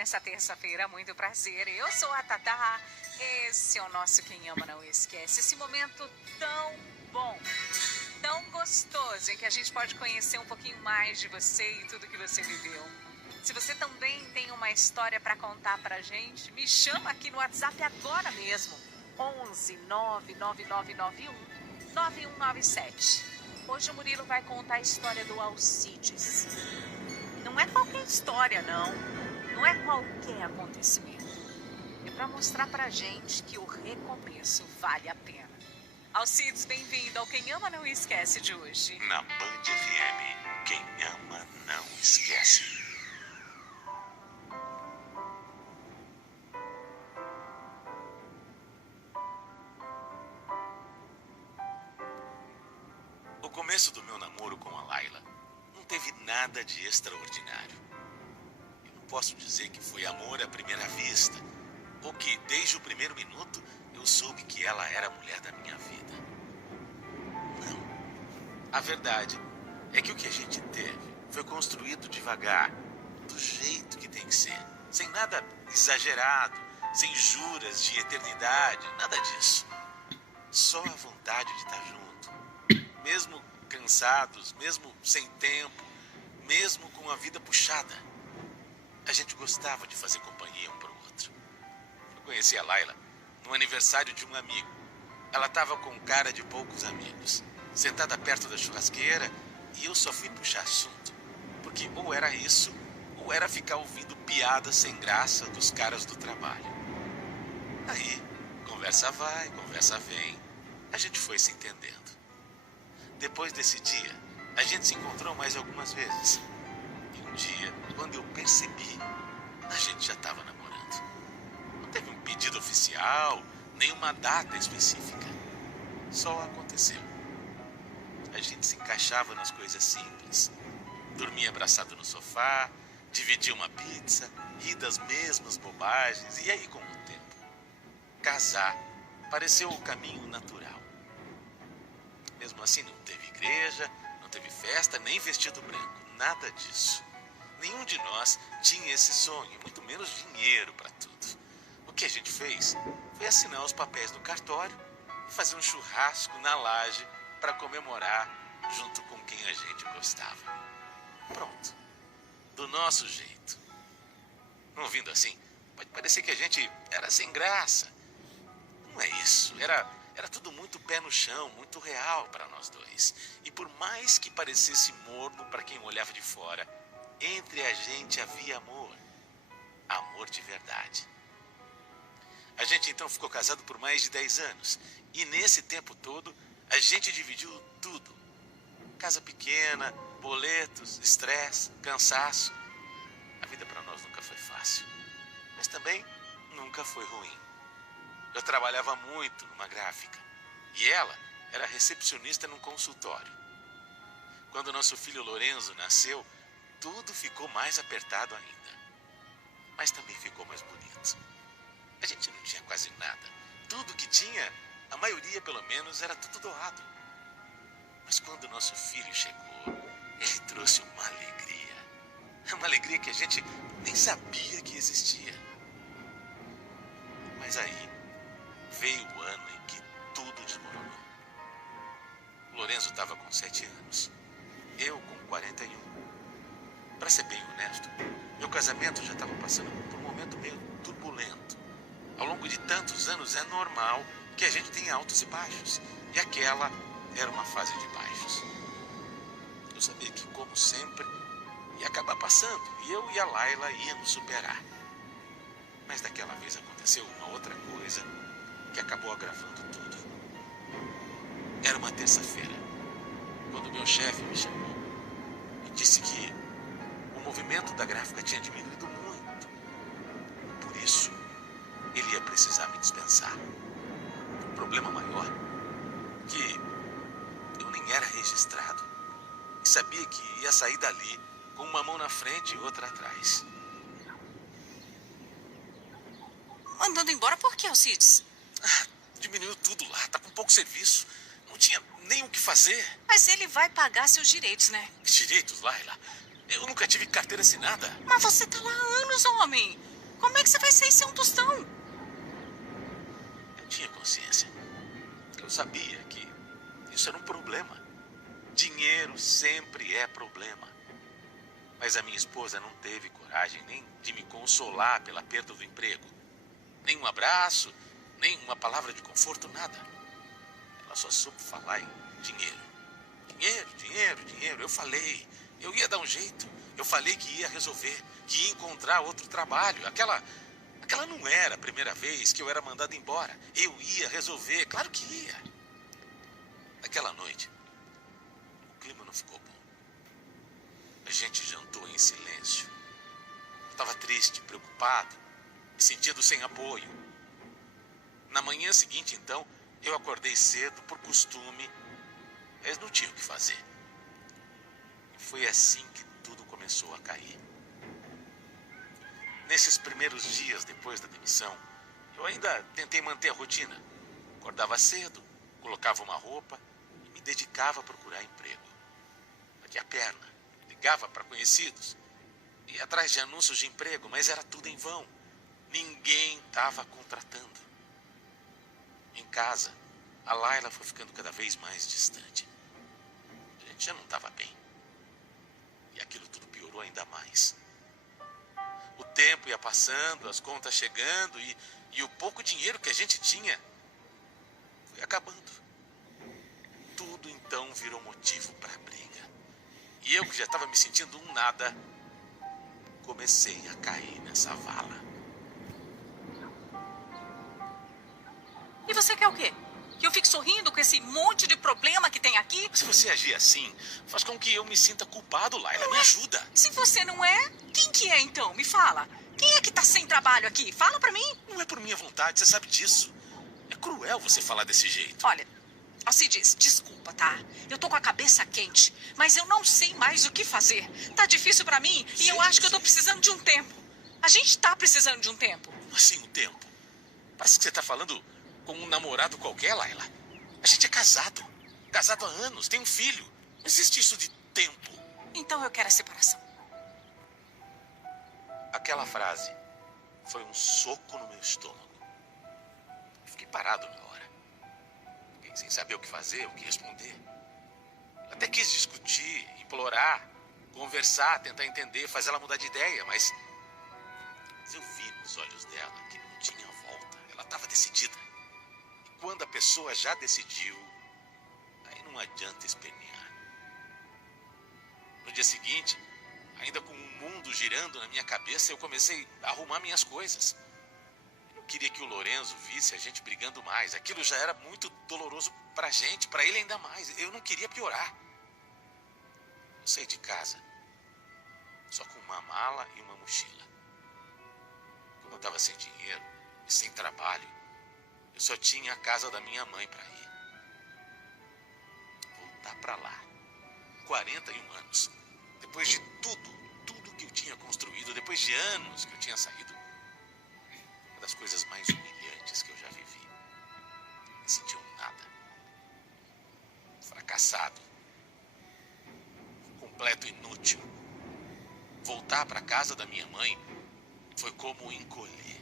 nessa terça-feira. Muito prazer. Eu sou a Tatá. Esse é o nosso Quem Ama Não Esquece. Esse momento tão bom, tão gostoso, em que a gente pode conhecer um pouquinho mais de você e tudo que você viveu. Se você também tem uma história para contar pra gente, me chama aqui no WhatsApp agora mesmo. 11 99991 9197. Hoje o Murilo vai contar a história do Alcides. Não é qualquer história, não. Não é qualquer acontecimento. É para mostrar pra gente que o recomeço vale a pena. Alcides, bem-vindo ao Quem Ama Não Esquece de hoje. Na Band FM, quem ama não esquece. O começo do meu namoro com a Laila não teve nada de extraordinário. Eu não posso dizer que foi amor à primeira vista, ou que desde o primeiro minuto eu soube que ela era a mulher da minha vida. Não. A verdade é que o que a gente teve foi construído devagar, do jeito que tem que ser, sem nada exagerado, sem juras de eternidade, nada disso. Só a vontade de estar junto. Mesmo cansados, mesmo sem tempo, mesmo com a vida puxada, a gente gostava de fazer companhia um para o outro. Eu conheci a Laila no aniversário de um amigo. Ela estava com cara de poucos amigos, sentada perto da churrasqueira, e eu só fui puxar assunto, porque ou era isso, ou era ficar ouvindo piadas sem graça dos caras do trabalho. Aí, conversa vai, conversa vem, a gente foi se entendendo. Depois desse dia, a gente se encontrou mais algumas vezes. E um dia, quando eu percebi, a gente já estava namorando. Não teve um pedido oficial, nem uma data específica. Só aconteceu. A gente se encaixava nas coisas simples. Dormia abraçado no sofá, dividia uma pizza, ria das mesmas bobagens. E aí, com o tempo, casar pareceu o caminho natural. Mesmo assim, não teve igreja, não teve festa, nem vestido branco, nada disso. Nenhum de nós tinha esse sonho, muito menos dinheiro para tudo. O que a gente fez foi assinar os papéis no cartório e fazer um churrasco na laje para comemorar junto com quem a gente gostava. Pronto. Do nosso jeito. Ouvindo assim, pode parecer que a gente era sem graça. Não é isso, era tudo muito pé no chão, muito real para nós dois. E por mais que parecesse morno para quem olhava de fora, entre a gente havia amor. Amor de verdade. A gente então ficou casado por mais de 10 anos. E nesse tempo todo, a gente dividiu tudo. Casa pequena, boletos, estresse, cansaço. A vida para nós nunca foi fácil. Mas também nunca foi ruim. Eu trabalhava muito numa gráfica e ela era recepcionista num consultório. Quando nosso filho Lorenzo nasceu, tudo ficou mais apertado ainda. Mas também ficou mais bonito. A gente não tinha quase nada. Tudo que tinha, a maioria pelo menos, era tudo doado. Mas quando nosso filho chegou, ele trouxe uma alegria. Uma alegria que a gente nem sabia que existia. Mas aí veio o ano em que tudo desmoronou. Lorenzo estava com 7 anos, eu com 41. Para ser bem honesto, meu casamento já estava passando por um momento meio turbulento. Ao longo de tantos anos é normal que a gente tenha altos e baixos, e aquela era uma fase de baixos. Eu sabia que, como sempre, ia acabar passando, e eu e a Laila íamos superar. Mas daquela vez aconteceu uma outra coisa que acabou agravando tudo. Era uma terça-feira, quando meu chefe me chamou e disse que o movimento da gráfica tinha diminuído muito. Por isso, ele ia precisar me dispensar. O problema maior é que eu nem era registrado e sabia que ia sair dali com uma mão na frente e outra atrás. Mandando embora por quê, Alcides? Diminuiu tudo lá, tá com pouco serviço. Não tinha nem o que fazer. Mas ele vai pagar seus direitos, né? Que direitos, Laila? Eu nunca tive carteira assinada. Mas você tá lá há anos, homem. Como é que você vai sair sem um tostão? Eu tinha consciência. Eu sabia que isso era um problema. Dinheiro sempre é problema. Mas a minha esposa não teve coragem nem de me consolar pela perda do emprego. Nem um abraço, nem uma palavra de conforto, nada. Ela só soube falar em dinheiro. Dinheiro, dinheiro, dinheiro. Eu ia dar um jeito. Eu falei que ia resolver, que ia encontrar outro trabalho. Aquela não era a primeira vez que eu era mandado embora. Eu ia resolver, claro que ia. Naquela noite, o clima não ficou bom. A gente jantou em silêncio. Eu estava triste, preocupado, me sentindo sem apoio. Na manhã seguinte, então, eu acordei cedo por costume, mas não tinha o que fazer. E foi assim que tudo começou a cair. Nesses primeiros dias depois da demissão, eu ainda tentei manter a rotina. Acordava cedo, colocava uma roupa e me dedicava a procurar emprego. Batia a perna, ligava para conhecidos, ia atrás de anúncios de emprego, mas era tudo em vão. Ninguém estava contratando. Em casa, a Laila foi ficando cada vez mais distante. A gente já não estava bem. E aquilo tudo piorou ainda mais. O tempo ia passando, as contas chegando e o pouco dinheiro que a gente tinha foi acabando. Tudo então virou motivo para briga. E eu, que já estava me sentindo um nada, comecei a cair nessa vala. E você quer o quê? Que eu fique sorrindo com esse monte de problema que tem aqui? Se você agir assim, faz com que eu me sinta culpado, Laila. Me ajuda. Se você não é, quem que é então? Me fala. Quem é que tá sem trabalho aqui? Fala pra mim. Não é por minha vontade, você sabe disso. É cruel você falar desse jeito. Olha, Alcides, desculpa, tá? Eu tô com a cabeça quente, mas eu não sei mais o que fazer. Tá difícil pra mim e eu acho que eu tô precisando de um tempo. A gente tá precisando de um tempo. Como assim um tempo? Parece que você tá falando com um namorado qualquer, Laila. A gente é casado. Casado há anos, tem um filho. Não existe isso de tempo. Então eu quero a separação. Aquela frase foi um soco no meu estômago. Eu fiquei parado na hora. Fiquei sem saber o que fazer, o que responder. Eu até quis discutir, implorar, conversar, tentar entender, fazer ela mudar de ideia, mas eu vi nos olhos dela que não tinha volta. Ela estava decidida. E quando a pessoa já decidiu, aí não adianta espernear. No dia seguinte, ainda com o mundo girando na minha cabeça, eu comecei a arrumar minhas coisas. Eu não queria que o Lorenzo visse a gente brigando mais. Aquilo já era muito doloroso pra gente, pra ele ainda mais. Eu não queria piorar. Eu saí de casa, só com uma mala e uma mochila. Como eu estava sem dinheiro e sem trabalho, eu só tinha a casa da minha mãe para ir. Voltar para lá. 41 anos. Depois de tudo que eu tinha construído, depois de anos que eu tinha saído, uma das coisas mais humilhantes que eu já vivi. Me senti um nada. Fracassado. Completo inútil. Voltar para casa da minha mãe foi como encolher.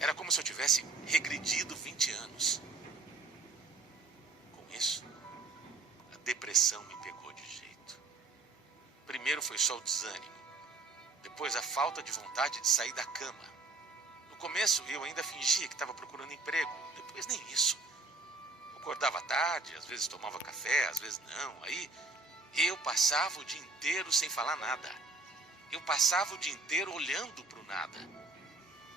Era como se eu tivesse regredido 20 anos. Com isso, a depressão me pegou de jeito. Primeiro foi só o desânimo. Depois a falta de vontade de sair da cama. No começo eu ainda fingia que estava procurando emprego. Depois nem isso. Eu acordava tarde, às vezes tomava café, às vezes não. Aí eu passava o dia inteiro sem falar nada. Eu passava o dia inteiro olhando para o nada.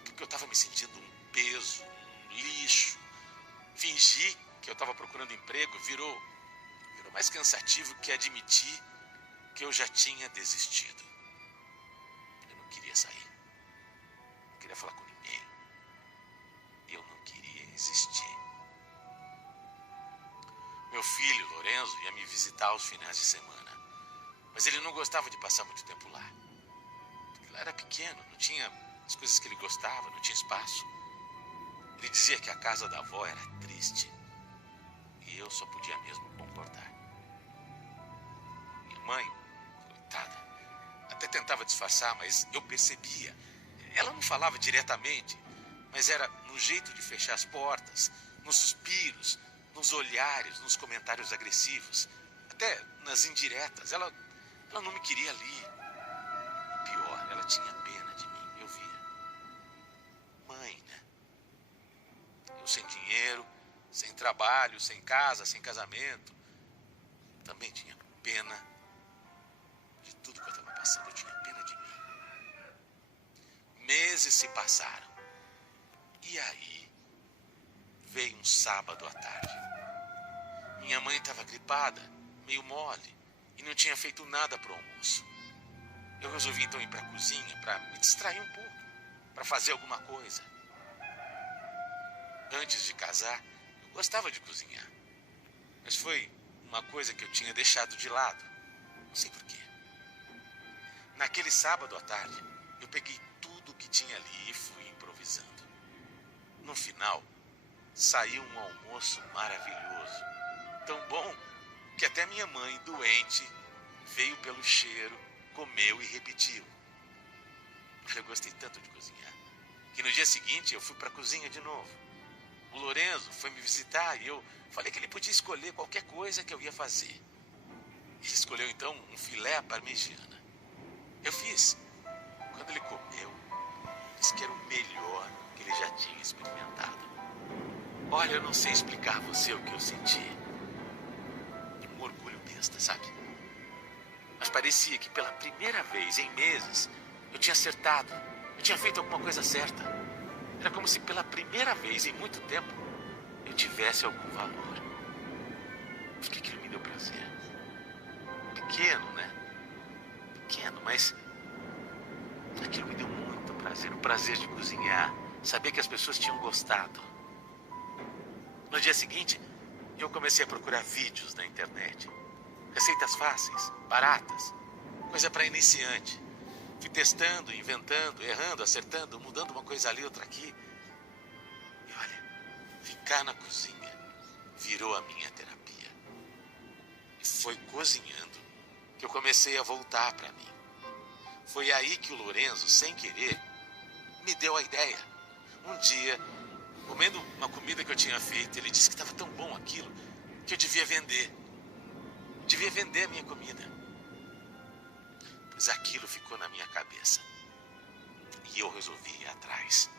Porque eu estava me sentindo um peso, um lixo. Fingir que eu estava procurando emprego virou mais cansativo que admitir que eu já tinha desistido. Eu não queria sair. Não queria falar com ninguém. Eu não queria existir. Meu filho, Lorenzo, ia me visitar aos finais de semana. Mas ele não gostava de passar muito tempo lá. Ele era pequeno, não tinha as coisas que ele gostava, não tinha espaço. Ele dizia que a casa da avó era triste. E eu só podia mesmo concordar. Minha mãe, coitada, até tentava disfarçar, mas eu percebia. Ela não falava diretamente, mas era no jeito de fechar as portas, nos suspiros, nos olhares, nos comentários agressivos, até nas indiretas. Ela não me queria ali. Pior, ela tinha pena de mim, eu via. Mãe, né? Eu sem dinheiro, sem trabalho, sem casa, sem casamento. Também tinha pena de tudo que eu estava passando. Eu tinha pena de mim. Meses se passaram. E aí, veio um sábado à tarde. Minha mãe estava gripada, meio mole, e não tinha feito nada para o almoço. Eu resolvi então ir para a cozinha para me distrair um pouco, para fazer alguma coisa. Antes de casar, eu gostava de cozinhar. Mas foi uma coisa que eu tinha deixado de lado. Não sei porquê. Naquele sábado à tarde, eu peguei tudo que tinha ali e fui improvisando. No final, saiu um almoço maravilhoso. Tão bom que até minha mãe, doente, veio pelo cheiro, comeu e repetiu. Eu gostei tanto de cozinhar, que no dia seguinte eu fui para a cozinha de novo. O Lorenzo foi me visitar e eu falei que ele podia escolher qualquer coisa que eu ia fazer. Ele escolheu então um filé à parmegiana. Eu fiz. Quando ele comeu, disse que era o melhor que ele já tinha experimentado. Olha, eu não sei explicar a você o que eu senti. Um orgulho besta, sabe? Mas parecia que pela primeira vez em meses eu tinha acertado. Eu tinha feito alguma coisa certa. Era como se pela primeira vez em muito tempo eu tivesse algum valor. Por que aquilo me deu prazer? Pequeno, né? Pequeno, mas aquilo me deu muito prazer. O prazer de cozinhar, saber que as pessoas tinham gostado. No dia seguinte, eu comecei a procurar vídeos na internet. Receitas fáceis, baratas, coisa para iniciante. Fui testando, inventando, errando, acertando, mudando uma coisa ali, outra aqui. E olha, ficar na cozinha virou a minha terapia. E foi cozinhando que eu comecei a voltar para mim. Foi aí que o Lorenzo, sem querer, me deu a ideia. Um dia, comendo uma comida que eu tinha feito, ele disse que estava tão bom aquilo que eu devia vender. Devia vender a minha comida. Pois aquilo ficou na minha cabeça. E eu resolvi ir atrás.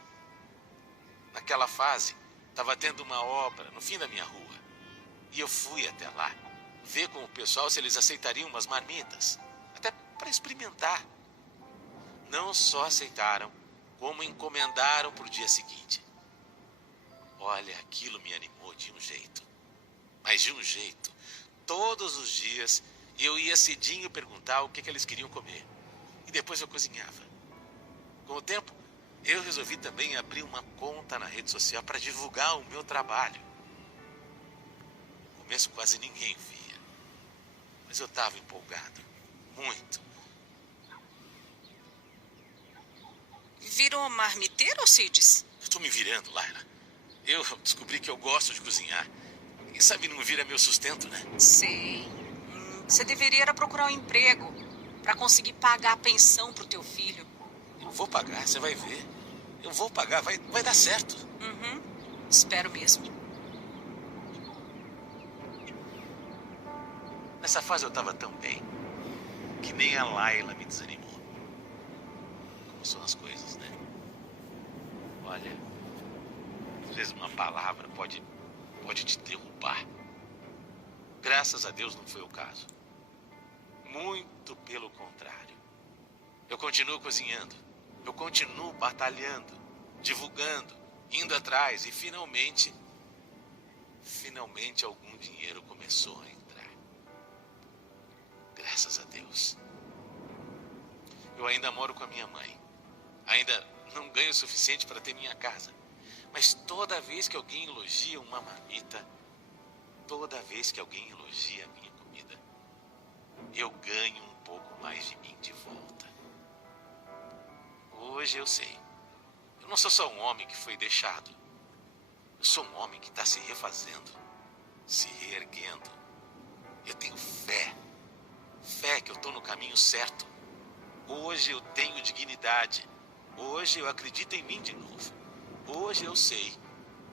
Naquela fase, estava tendo uma obra no fim da minha rua. E eu fui até lá, ver com o pessoal se eles aceitariam umas marmitas. Até para experimentar. Não só aceitaram, como encomendaram para o dia seguinte. Olha, aquilo me animou de um jeito. Mas de um jeito. Todos os dias eu ia cedinho perguntar o que eles queriam comer. E depois eu cozinhava. Com o tempo, eu resolvi também abrir uma conta na rede social para divulgar o meu trabalho. No começo quase ninguém via. Mas eu estava empolgado. Muito. Virou marmiteiro, Alcides? Eu estou me virando, Laila. Eu descobri que eu gosto de cozinhar. Quem sabe não vira meu sustento, né? Sei. Você deveria era procurar um emprego para conseguir pagar a pensão pro teu filho. Eu vou pagar, você vai ver. Eu vou pagar, vai dar certo. Uhum. Espero mesmo. Nessa fase eu estava tão bem que nem a Laila me desanimou. Como são as coisas, né? Olha, às vezes uma palavra pode te derrubar. Graças a Deus não foi o caso. Muito pelo contrário. Eu continuo cozinhando. Eu continuo batalhando, divulgando, indo atrás e finalmente algum dinheiro começou a entrar. Graças a Deus. Eu ainda moro com a minha mãe. Ainda não ganho o suficiente para ter minha casa. Mas toda vez que alguém elogia uma marmita, toda vez que alguém elogia a minha comida, eu ganho um pouco mais de mim de volta. Hoje eu sei. Eu não sou só um homem que foi deixado. Eu sou um homem que está se refazendo, se reerguendo. Eu tenho fé. Fé que eu estou no caminho certo. Hoje eu tenho dignidade. Hoje eu acredito em mim de novo. Hoje eu sei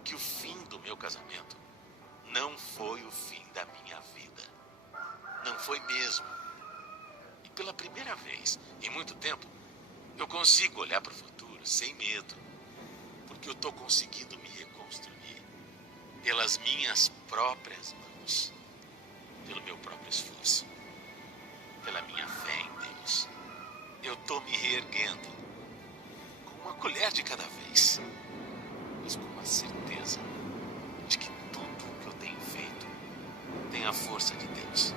que o fim do meu casamento não foi o fim da minha vida. Não foi mesmo. E pela primeira vez em muito tempo, eu consigo olhar para o futuro sem medo. Porque eu estou conseguindo me reconstruir pelas minhas próprias mãos. Pelo meu próprio esforço. Pela minha fé em Deus. Eu estou me reerguendo. Com uma colher de cada vez. Mas com a certeza de que tudo o que eu tenho feito tem a força de Deus.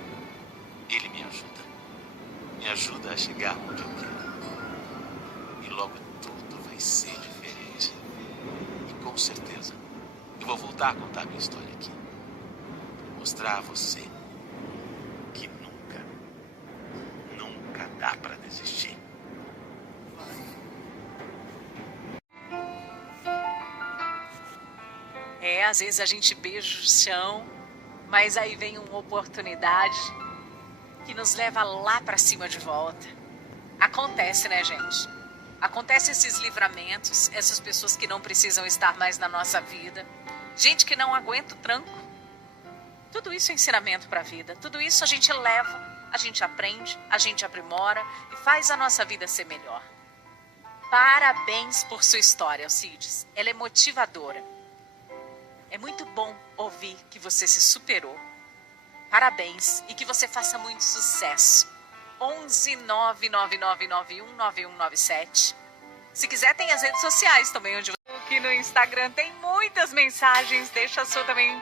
Ele me ajuda. Me ajuda a chegar onde eu quero. E logo tudo vai ser diferente. E com certeza eu vou voltar a contar minha história aqui. Para mostrar a você que nunca dá para desistir. Às vezes a gente beija o chão, mas aí vem uma oportunidade que nos leva lá para cima de volta. Acontece, né, gente? Acontece esses livramentos, essas pessoas que não precisam estar mais na nossa vida, gente que não aguenta o tranco. Tudo isso é ensinamento para a vida, tudo isso a gente leva, a gente aprende, a gente aprimora e faz a nossa vida ser melhor. Parabéns por sua história, Alcides. Ela é motivadora. É muito bom ouvir que você se superou. Parabéns e que você faça muito sucesso. 11 99991 9197. Se quiser, tem as redes sociais também, onde aqui no Instagram tem muitas mensagens. Deixa a sua também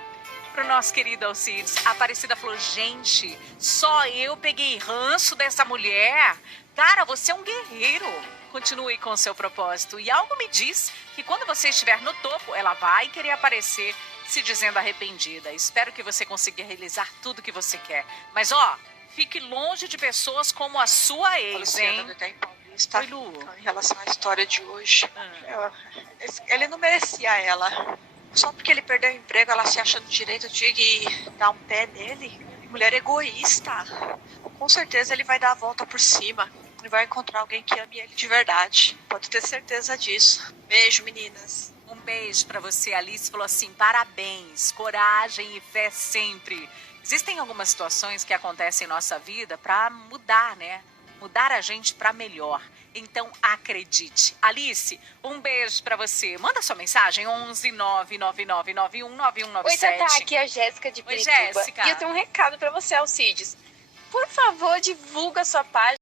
pro nosso querido Alcides. A Aparecida falou: gente, só eu peguei ranço dessa mulher. Cara, você é um guerreiro. Continue com o seu propósito. E algo me diz que quando você estiver no topo, ela vai querer aparecer se dizendo arrependida. Espero que você consiga realizar tudo que você quer. Mas, ó, fique longe de pessoas como a sua ex, hein? Oi, Lu. Em relação à história de hoje, ele não merecia ela. Só porque ele perdeu o emprego, ela se acha no direito de dar um pé nele. Mulher egoísta. Com certeza ele vai dar a volta por cima. E vai encontrar alguém que ame ele de verdade. Pode ter certeza disso. Beijo, meninas. Um beijo pra você. Alice falou assim: parabéns, coragem e fé sempre. Existem algumas situações que acontecem em nossa vida pra mudar, né? Mudar a gente pra melhor. Então acredite. Alice, um beijo pra você. Manda sua mensagem 11 99991 9197. Oi, Tatá, aqui é a Jéssica de Pirituba. Oi, Jéssica. E eu tenho um recado pra você, Alcides. Por favor, divulga a sua página.